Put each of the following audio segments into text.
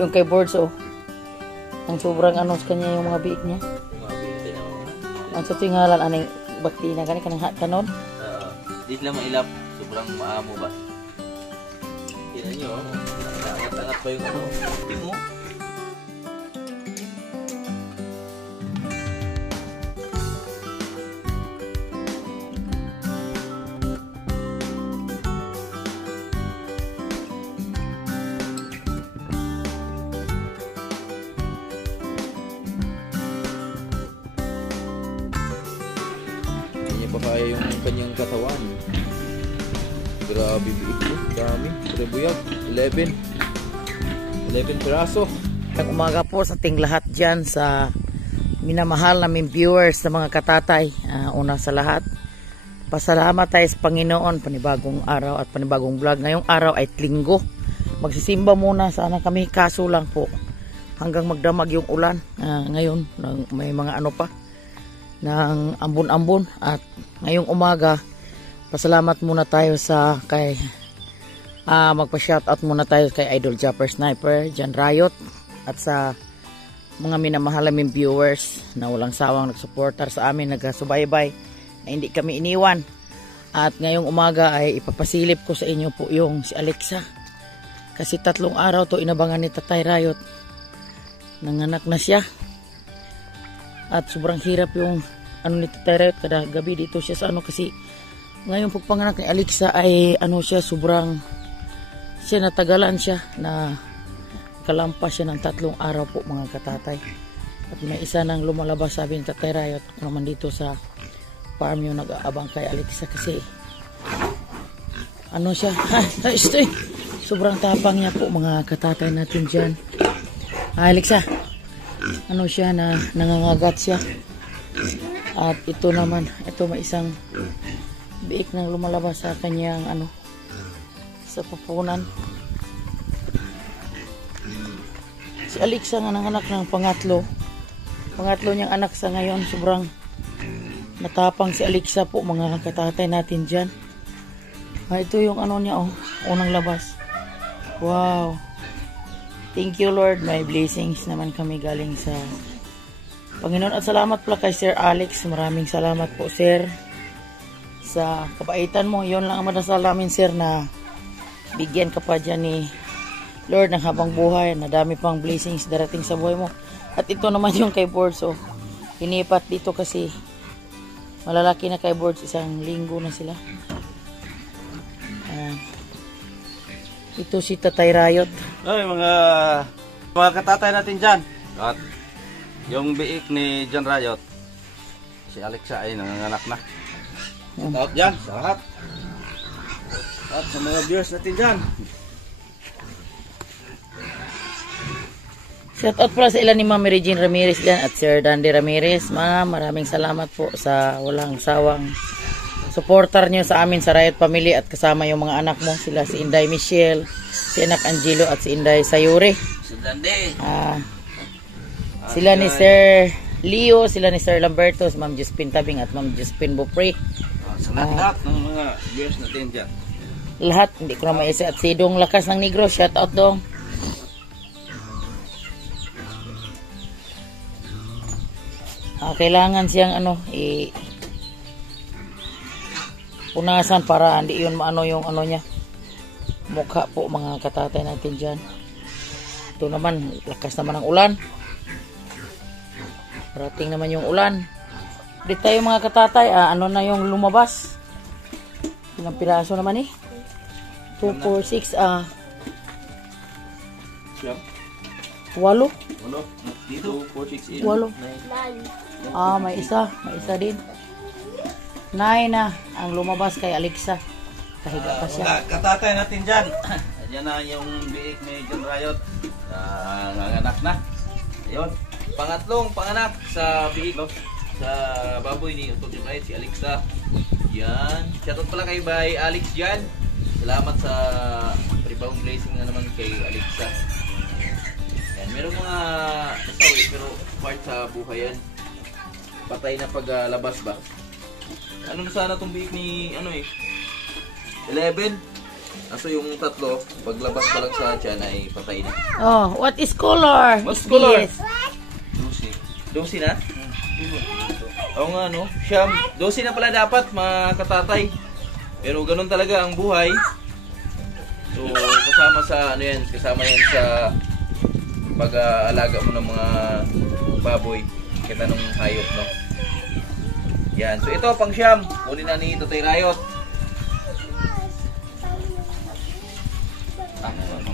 Yung kay Boards, oh. Ang sobrang ano sa kanya yung mga biik niya. Ang sa tingalan, anong bakti na kanang kanon? Di sila mailap. Sobrang maamo ba? Tingnan nyo, angat-angat pa yung ano. Tingnan mo. Pa kaya yung kanyang katawan. Grabe ito, dami. Buyag, 11 piraso. Umaga po sa ating lahat dyan sa minamahal naming viewers sa mga katatay. Una sa lahat, pasalamat tayo sa Panginoon, panibagong araw at panibagong vlog. Ngayong araw ay Linggo. Magsisimba muna sana kami, kaso lang po hanggang magdamag yung ulan. Ngayon may mga ano pa ng ambon-ambon, at ngayong umaga pasalamat muna tayo sa kay magpa-shoutout muna tayo kay Idol Japper Sniper, Jan Riot, at sa mga minamahal naming viewers na walang sawang nagsuportar sa amin, nagsubaybay, na hindi kami iniwan. At ngayong umaga ay ipapasilip ko sa inyo po yung si Alexa, kasi 3 araw to inabangan ni Tatay Riot. Nanganak na siya. At sobrang hirap yung ano ni Tatay Riot, kada gabi dito siya sa ano, kasi ngayon pagpanganak ni Alexa ay ano siya, sobrang siya natagalan siya, na kalampas siya ng 3 araw po mga katatay. At may isa nang lumalabas, sabi ni Tatay Riot, ako naman dito sa farm yung nag-aabang kay Alexa, kasi ano siya, sobrang tapang niya po mga katatay natin dyan. Alexa, ano siya, na nangangagat siya. At ito naman, ito may isang biik nang lumalabas sa kanyang ano, sa pupunan. Si Alexa nga nanganak ng pangatlo niyang anak sa ngayon. Sobrang natapang si Alexa po mga katatay natin dyan. Ito yung ano niya, oh, unang labas. Wow, thank you Lord, may blessings naman kami galing sa Panginoon. At salamat pala kay Sir Alex. Maraming salamat po Sir sa kabaitan mo. Yun lang ang madasal namin Sir, na bigyan ka pa dyan ni Lord ng habang buhay, na dami pang blessings darating sa buhay mo. At ito naman yung kay Boards, so inipat dito kasi malalaki na kay Boards, 1 linggo na sila. Ito si Tatay Riot. Ay, mga katatay natin dyan. At yung biik ni Jan Riot, si Alexa ay nanganganak na. Shoutout dyan sa lahat. At sa mga viewers natin dyan. Shoutout pala sa ilan ni Ma'am Regine Ramirez dyan at Sir Dandy Ramirez. Ma'am, maraming salamat po sa walang sawang supporter nyo sa amin sa Riot Family, at kasama yung mga anak mo, sila si Inday Michelle, si anak Angelo, at si Inday Sayuri. Si Dandy. Sila ni Sir Leo, sila ni Sir Lamberto, si Ma'am Josephine Tabing at Ma'am Josephine Bupre. Sa lahat ng mga viewers natin dyan. Lahat, hindi ko na maisa. At si Dong Lakas ng Negro, shout out Dong. Kailangan siyang ano, punasan para hindi yun maano yung ano niya, mukha po mga katatay natin dyan. Ito naman, lakas naman ng ulan. Parating naman yung ulan. Dito tayo mga katatay, ano na yung lumabas. Ilang piraso naman 2, 4, 6, 8. Dito, 4, 6, 8. 8. May isa din. 9 na ang lumabas kay Alexa. Kahiga pa siya. Katatay natin dyan. Ayan na yung biik ni Jan Riot. Nanganak na. Ayun. Pangatlong panganak sa biik, no? Sa baboy ni Utol Riot, si Alexa. Yan. Shoutout pala kay by Alex dyan. Salamat sa rebound blessing na naman kay Alexa. Yan. Merong mga nasawi pero part sa buhay yan. Patay na paglabas ba? Ano na sana itong biik ni 11 Aso yung tatlo, paglabas pa lang sa tiyan ay patay na. Oh, what is color? What's Is color? this? 12 na? Oo nga, no? Siyam. 12 na pala dapat, mga katatay. Pero ganun talaga ang buhay. So, kasama sa, ano yan, kasama yan sa pag-aalaga mo ng mga baboy. Kita nung hayop, no? Yan. So, ito, pang siyam. Kunin na ni Tatay Rayot.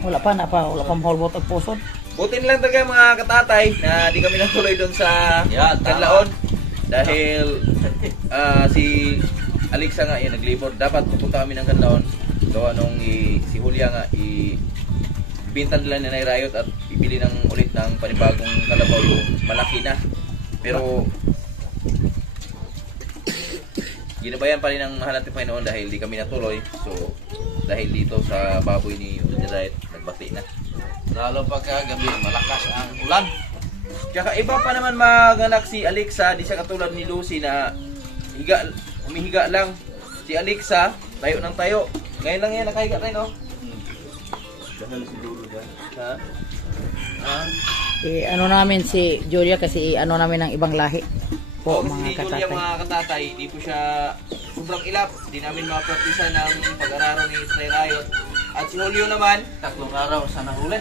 Wala pa mahulbot ang pusod. Butin lang talaga mga katatay na di kami natuloy doon sa Kanlaon. Dahil si Alexa nga, yan, nag-labor. Dapat pupunta kami ng Kanlaon. Gawa nung si Julia nga, ibintan nila ni Nay Rayot at ibili ng ulit ng panibagong kalabaw yung malaki na. Pero ginabayan pa rin ang mahal natin Panginoon dahil di kami natuloy. So, dahil dito sa baboy ni Ulidiet, nagbati na. Lalo pagka gabi, malakas ang ulan. Tsaka iba pa naman maganak si Alexa, di siya katulad ni Lucy na umihiga lang. Si Alexa, tayo ng tayo. Ngayon lang yan, nakahiga tayo, no? Dahil si Dulo dyan. Ha? Ano namin si Julia kasi ano namin ng ibang lahi. Po, Si mga Julia, katatay. mga katatay, di po siya sobrang ilap. Di namin mapraktisa ng pag-araro ni Tatay Rayot. At si Julio naman, 3 araw sa nahuli.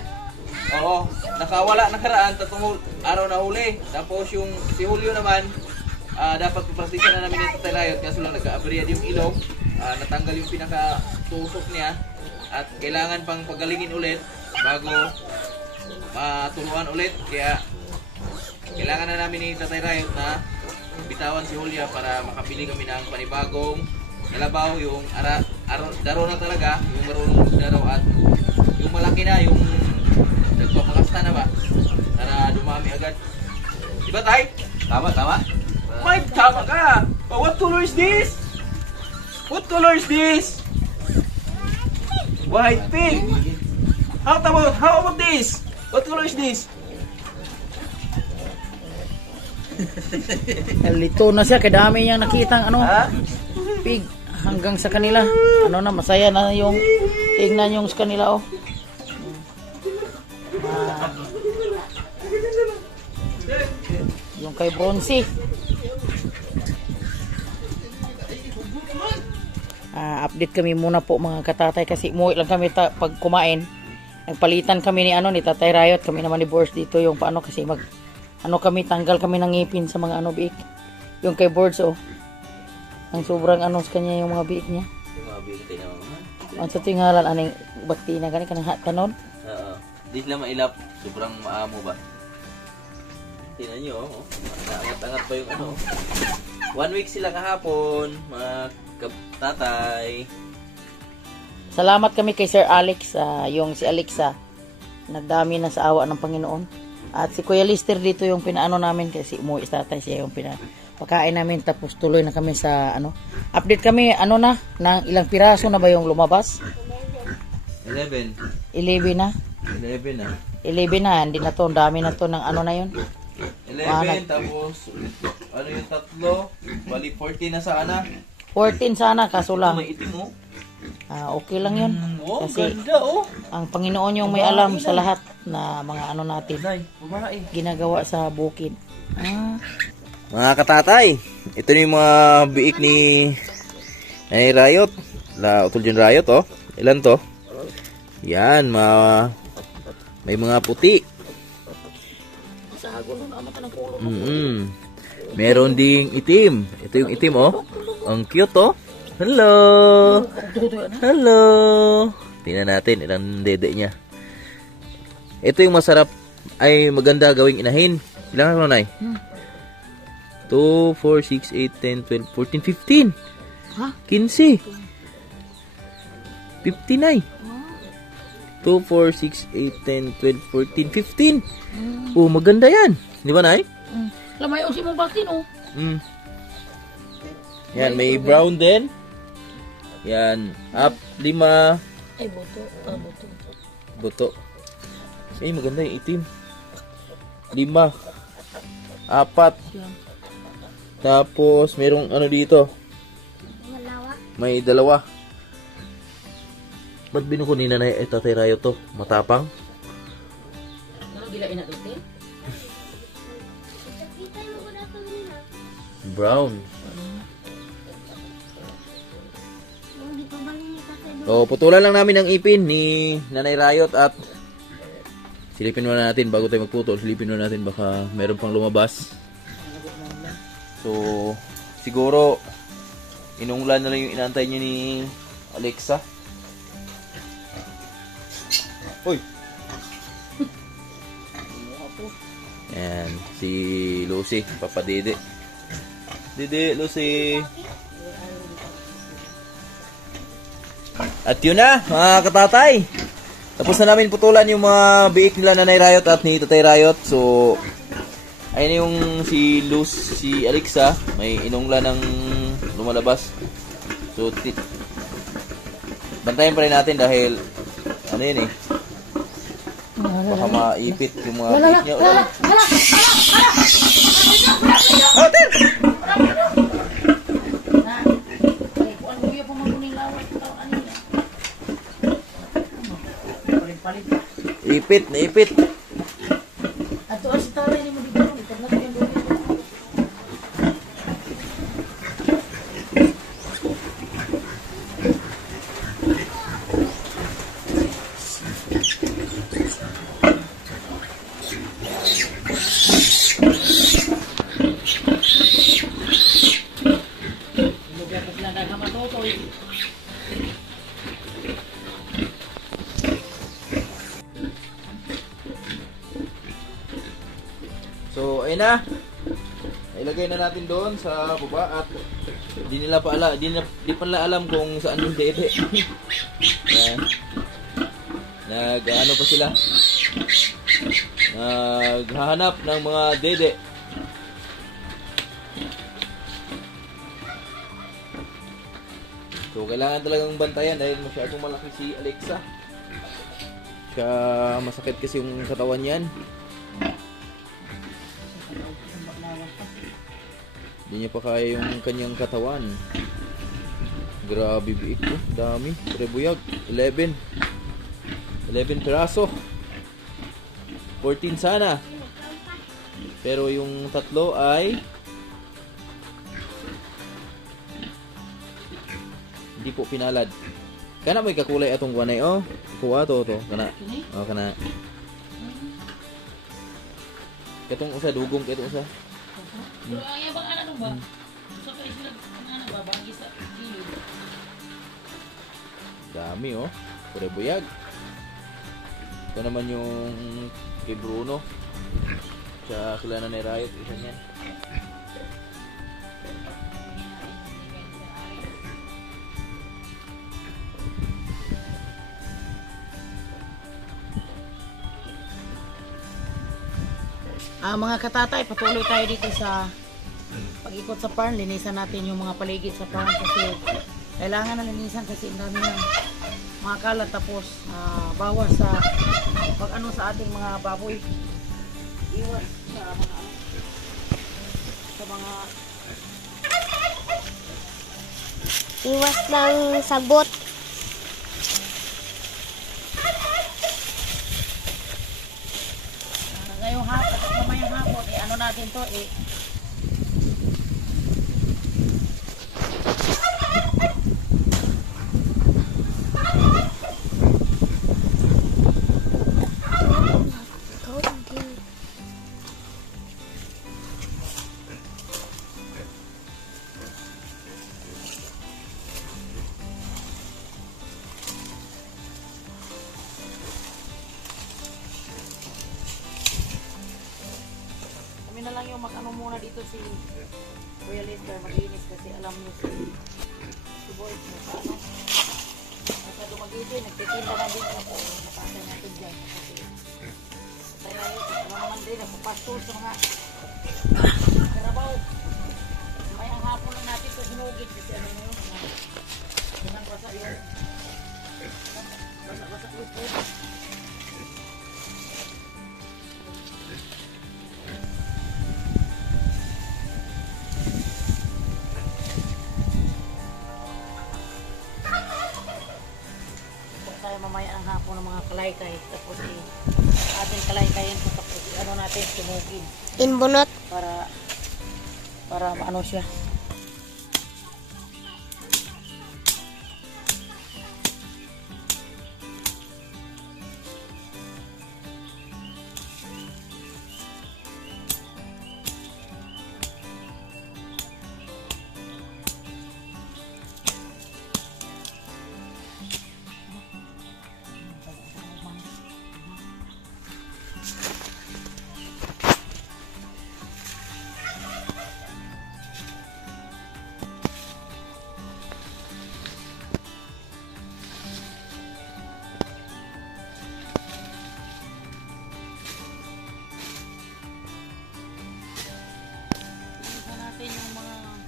oo, nakawala nakaraan, 3 araw na huli. Tapos yung si Julio naman, dapat papraktisa na namin ni Tatay Rayot kasi lang nagka-abriyad yung ilong. Natanggal yung pinaka-tusok niya. At kailangan pang pagalingin ulit bago maturuan ulit. Kaya kailangan na namin ni Tatay Rayot na bitawan si Julia para makabili kami ng panibagong kalabaw, yung daro na talaga, yung marunong daro at yung malaki na, yung nagpapakasta na ba para dumami agad. Diba tay? Tama. Mike, tama ka! Oh, what color is this? What color is this? White, pink. How about this? What color is this? Lito na siya, kadami niyang nakitang ano, Ha? pig hanggang sa kanila. Ano na, masaya na yung tingnan yung sa kanila, oh. Yung kay Bronzy. Update kami muna po mga katatay kasi umuwi lang kami pag kumain. Nagpalitan kami ni Tatay Rayot, kami naman ni Boris dito yung paano kasi tanggal kami ng ngipin sa mga biik. Yung kay Boards, oh. Ang sobrang sa kanya yung mga biik niya. Ang sa tingalan, anong bakti na kanang tanon? Oo. Di sila mailap. Sobrang maamo ba? Tingnan nyo, oh. Naangat-angat pa yung 1 week sila kahapon, mga tatay. Salamat kami kay Sir Alex, yung si Alexa. Nagdami na sa awa ng Panginoon. At si Kuya Lister dito yung pinaano namin kasi umuwi sa tatay siya yung pakain namin tapos tuloy na kami sa update kami na ng ilang piraso na ba yung lumabas? 11 na. 11 na. 11 na, hindi na to, dami na to ng na yun. 11 tapos yung tatlo, bali 14 na sana. 14 sana kaso lang. May itim oh. Okay lang yun. Oh, Kasi ganda oh. ang Panginoon yung may alam sa lahat na mga natin. Babae. Ginagawa sa bukid. Mga katatay, ito na yung mga biik ni Nay Rayot. Utol dyan Rayot, oh. Ilan to? Yan, may mga puti. Meron ding itim. Ito yung itim, oh. Ang cute, oh. Hello! Hello! Tingnan natin, ilang dede niya. Ito yung masarap, ay maganda gawing inahin. Ilang ano, Nay? 2, 4, 6, 8, 10, 12, 14, 15. Ha? 15. 50, Nay. 2, 4, 6, 8, 10, 12, 14, 15. Oh, maganda yan. Di ba, Nay? Lamay o si mong baktin, oh. Yan, may brown din. Yan, up 5. Ay, buto. Buto. Ay, maganda yung itim. 5. 4. Tapos, merong dito. May 2. Ba't binuko ni Nanay Tatay Rayot to? Matapang? Ano gila inadutin? Brown. Oh, putulan lang namin ang ipin ni Nanay Rayot at silipin muna natin bago tayo magputol. Silipin muna natin baka meron pang lumabas. So, siguro inunglan na lang yung inantay niya ni Alexa. Uy! Ayan, si Lucy, Papa Dede. Dede, Lucy. At yun na, mga katatay. Tapos na namin putulan yung mga biik nila Nanay Rayot at ni Tatay Rayot. So, ayun yung si Luz, si Alexa, may inungla ng lumalabas. So, bantayan pa rin natin dahil, ano yun eh, baka maipit yung mga biik niya. Hotel! Ipit, naipit. Ato as tawag ni mo dito, ito na yung lubi. So, ayun na. Ilagay na natin doon sa baba at di pa nila alam kung saan yung dede. Ayan. Nag-ano pa sila? Naghahanap ng mga dede. So, kailangan talagang bantayan dahil masyadong malaki si Alexa. Siya, masakit kasi yung katawan niyan. Hindi niya pa kaya yung kanyang katawan. Grabe biik ko. Dami. Trebuyag. 11 piraso. 14 sana. Pero yung tatlo ay hindi po pinalad. Kana may kakulay atong guanay. Oh. Kuha to. Kana. Oh, kana. Katong usa dugong katong usa. Pero ay bang ano ba? Sa kay sila ano ba banggi sa gilid. Dami oh. Pure buyag. Ito naman yung kay Bruno. Sa sila na ni Riot isa niyan. Mga katatay, patuloy tayo dito sa pag-ikot sa farm. Linisan natin yung mga paligid sa farm kasi kailangan na linisan kasi ang dami ng mga kalat tapos bawas sa pag-ano sa ating mga baboy. Iwas sa mga iwas ng sabot. ngayong hapon at mamayang hapon ano natin to na lang yung mag-ano muna dito si Kuya Lester, maglinis kasi alam niyo si Boyd ano masyado mag-ibig, nagtitinda na din ako napasa natin dyan kasi kaya alam naman din nagpapastol sa mga karabaw may ang hapon lang natin ito hinugit kasi ano yun sinang basa yun basa ulit kalaykay. Tapos ating kalaykayin ko. Tapos ano natin, tumugin. Inbunot. Para ano siya. Yung mga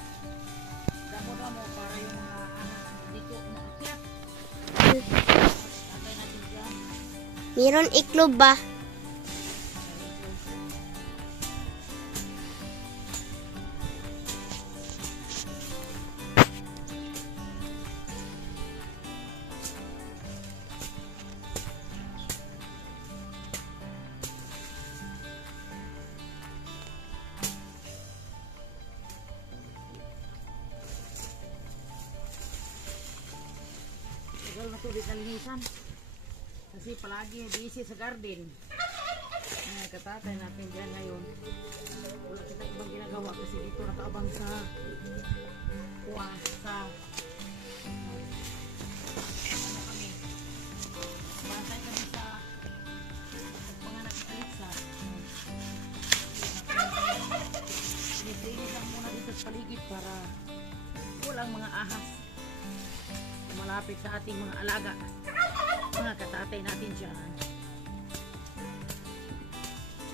damo-damo para yung mga dito maakyat. Lagay natin dyan. Meron iklog ba? Tagal na tubig ng linisan. Kasi palagi busy sa garden. Katatay natin dyan ngayon. Wala kita ibang ginagawa kasi dito nakaabang sa kuha sa ano kami. Bantay kami sa panganak ng Alexa. Sinisinis lang muna dito sa paligid para walang mga ahas malapit sa ating mga alaga, mga katatay natin dyan.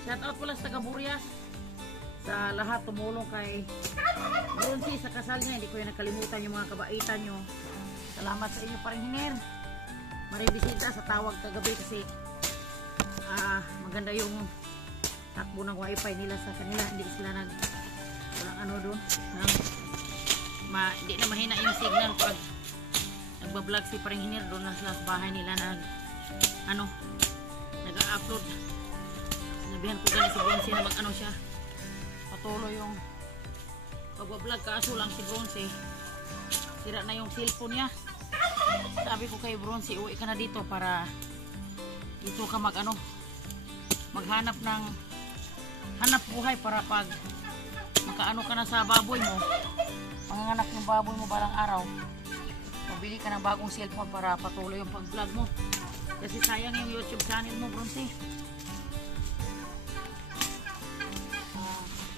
Shout out pala sa taga Burias, sa lahat tumulong kay Bronzy sa kasal niya. Hindi ko yung nakalimutan yung mga kabaitan nyo. Salamat sa inyo pa rin, Hiner. Maribisita sa tawag kagabi kasi maganda yung takbo ng wifi nila sa kanila. Hindi sila walang ano doon. Hindi na mahina yung signal pag nagbablog si Paring Hiner. Doon lang sila sa bahay nila nag-upload. Sinabihan ko ganun si Bronzy na mag-ano siya, patuloy yung pagbablog. Kaso lang si Bronzy sira na yung cellphone niya. Sabi ko kay Bronzy, uwi ka na dito para dito ka maghanap ng hanap buhay para pag makaano ka na sa baboy mo, manganganak yung baboy mo balang araw, mabili ka ng bagong cellphone para patuloy yung pag-vlog mo. Kasi sayang yung YouTube channel mo, Bronzy.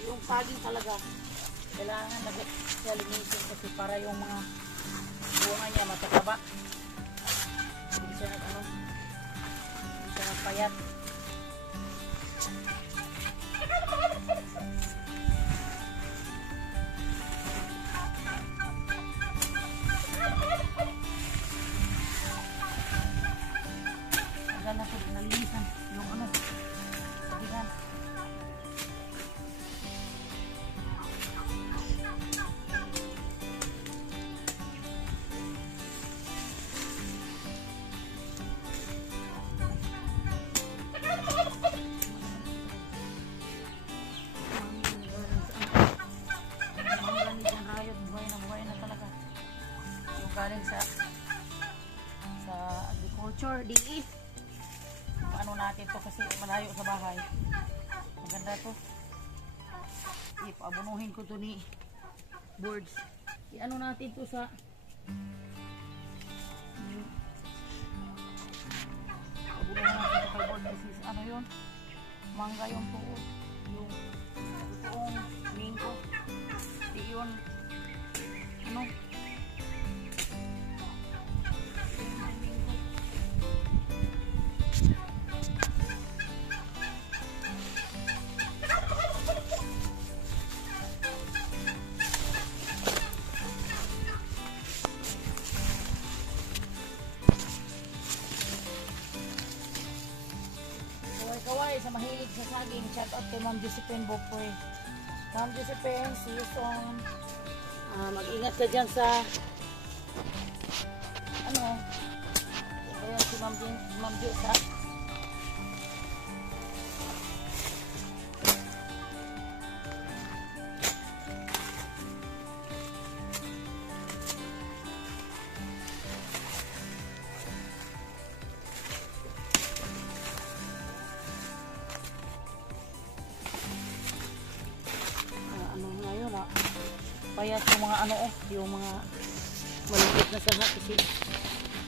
Yung saging talaga kailangan linisin kasi para yung mga bunga niya matataba. Hindi siya hindi siya nagpayat. Tagal na ito, nalinisan yung sabihan. Galing sa agriculture DE. Paano natin to kasi malayo sa bahay. Maganda to. Ipabunuhin ko to ni boards. Iano natin to sa pabunuhin natin to kay board. This ano yun? Mangga yung tuod. Yung toong minggo. Di yun kaway sa mahilig sa saging. Shout out kay Ma'am Josephine Bopoy. Ma'am Josephine, see you soon. Mag-ingat ka dyan sa ayun si Ma'am Jo sa payat yung mga ano, yung mga maliliit na saha kasi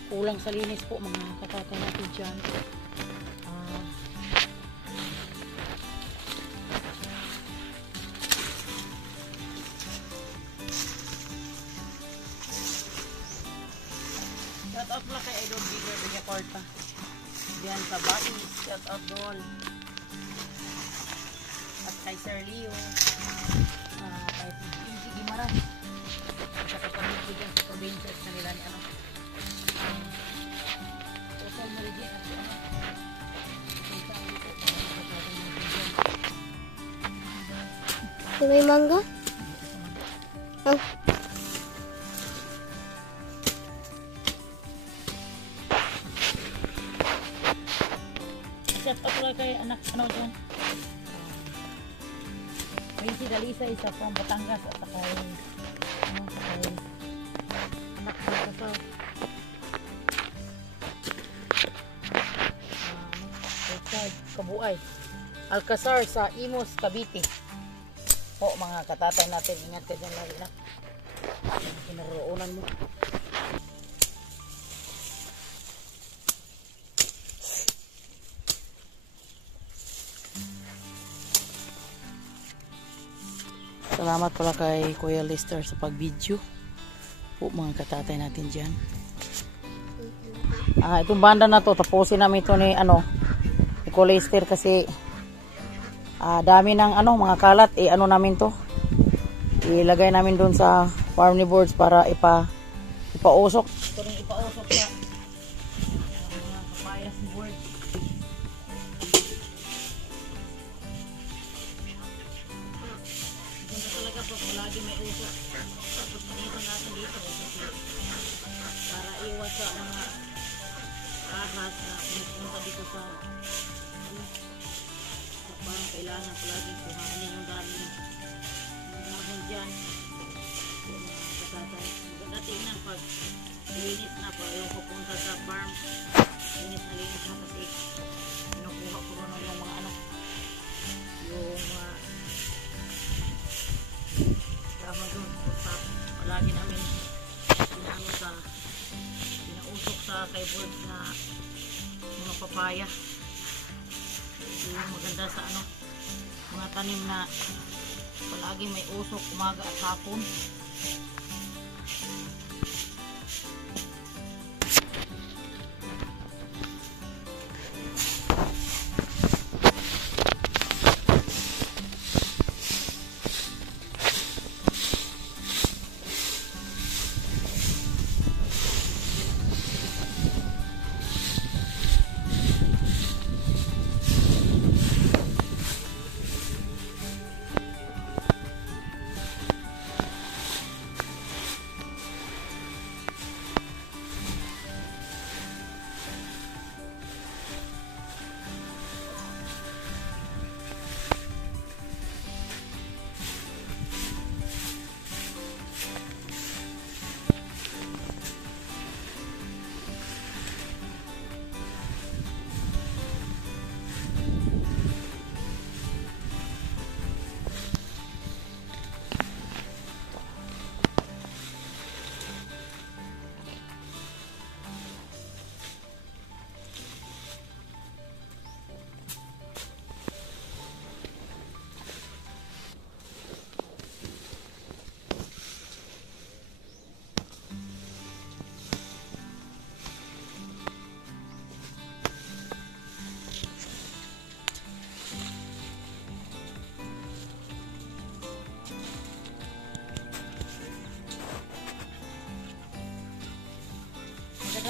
kulang sa linis po mga katatay natin dyan. Shout out pala kay Idol Bigger Bigger Porta. Diyan sa Batis. Shout out doon. At kay Sir Leo. Kay Pinky Gimaran. At sa kapamilya dyan sa probinsya sa nila ni ano. Total Meridian at ano. May mangga? Oh. Shout out pala kay anak ano dyan. Quincy Dalisa isa from Batangas at kay ano kay anak ko sa Richard Kabuay Alcazar sa Imos, Cavite. Po mga katatay natin, ingat ka dyan lagi na. Kinaroonan mo. Salamat pala kay Kuya Lester sa pag-video. Po mga katatay natin dyan. Itong banda na to, tapusin namin ito ni ano, ni Kuya Lester kasi dami ng ano, mga kalat. Ano namin to? Ilagay namin doon sa farm ni Boards para ipausok. Ito rin ipausok sa mga papayas ni Boards. Talaga po, lagi may usok. Tapos manitan natin dito para iwas sa mga ahas na pumunta dito sa parang kailangan palagi kuhanin yung dami ng dahon dyan. Mga katatay, maganda tingnan pag linis na pa yung pupunta sa farm, linis na kasi pinukuha ko rin yung mga ano, yung tama doon, palagi namin pinausok sa keyboard na mga papaya. Yung maganda sa ano, mga tanim na palagi may usok umaga at hapon.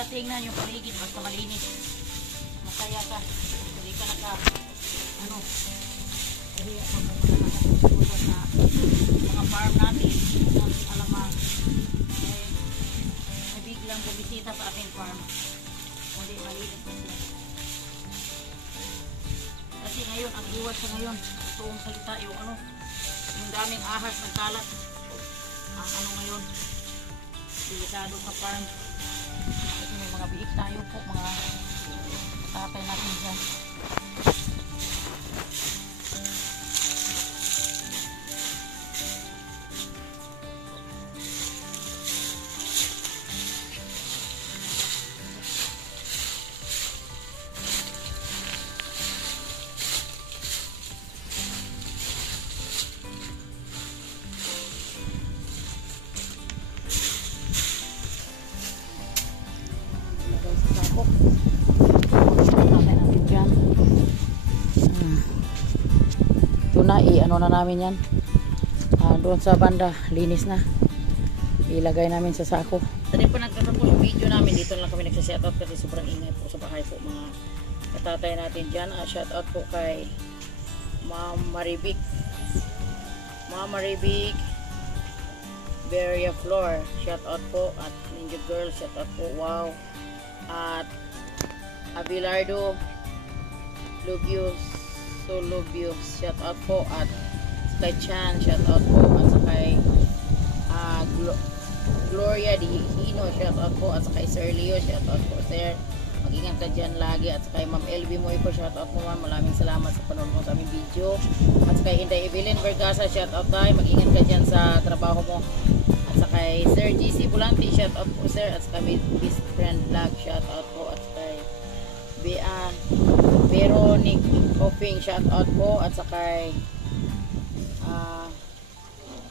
Tingnan yung paligid basta malinis, masaya ka, hindi ka naka ano kaya pag nakatutusan na mga farm natin alamang may biglang bumisita sa ating farm kundi malinis kasi ngayon ang iwas sa ngayon tuong salita yung ano yung daming ahas ng kalat ang ano ngayon delikado sa farm. Kasi may mga biik tayo po, mga tatay natin dyan. na, i-ano na namin yan. Doon sa banda, linis na. Ilagay namin sa sako. Tadi pa nagtatapos yung video namin. Dito lang kami nagsashoutout kasi sobrang ingay po sa bahay po mga katatay natin dyan. Shoutout po kay Ma'am Maribik. Ma'am Maribik Beria Floor. Shoutout po. At Ninja Girl. Shoutout po. Wow. At Abelardo Lubius. So Lubius. Shoutout po. At kay Chan. Shoutout po. At sa kay Gloria Di Hino, shout out po. At sa kay Sir Leo, shout out po sir. Mag-ingat ka dyan lagi. At sa kay Ma'am LB mo po, shout out po ma'am. Maraming salamat sa panonood mo sa aming video. At sa kay Inday Evelyn Vergasa, shout out tayo. Mag-ingat ka dyan sa trabaho mo. At sa kay Sir GC Bulanti, shout out po sir. At sa kay Best Friend Vlog, shout out po. At sa kay Veronic Hoping, shout out po. At sa kay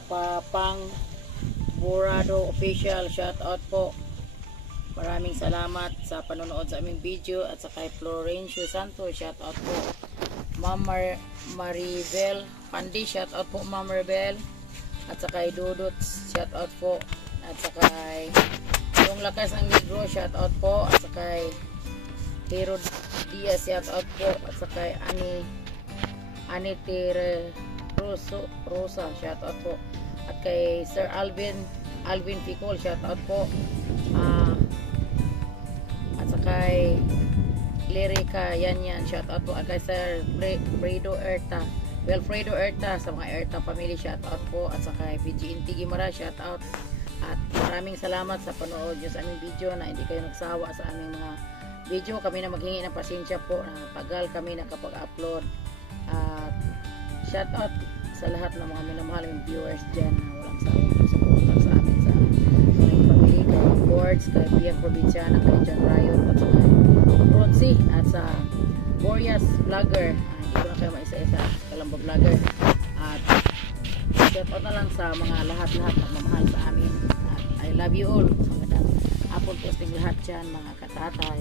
Papang Burado Official, shout out po. Maraming salamat sa panonood sa aming video. At sa kay Florencio Santos, shout out po. Ma'am Maribel Pandi, shout out po Ma'am Maribel. At sa kay Dudut, shout out po. At sa kay Yung Lakas ng Negro, shout out po. At sa kay Hero Diaz, shout out po. At sa kay Anitire Rosa, shout out po. At kay Sir Alvin Ficol, shout out po. At sa kay Lyrica Yanyan, shout out po. At kay Sir Fredo Erta, Wilfredo Erta, sa mga Erta family, shout out po. At sa kay PG Inti Gimara, shout out. At maraming salamat sa panood nyo sa aming video, na hindi kayo nagsawa sa aming mga video. Kami na maghingi ng pasensya po na tagal kami nakapag-upload. At shout out sa lahat ng mga minamahal ng viewers dyan na walang sawang supporter sa amin, sa aming family, kay Boards, kay Biang Provinciana, kay John Riot, at sa kay Ronzi, at sa Boreas Vlogger. Hindi ko na kayo maisa-isa, Kalamba Vlogger. At shout out na lang sa mga lahat-lahat na mamahal sa amin. At I love you all. Magandang hapon posting lahat dyan mga katatay.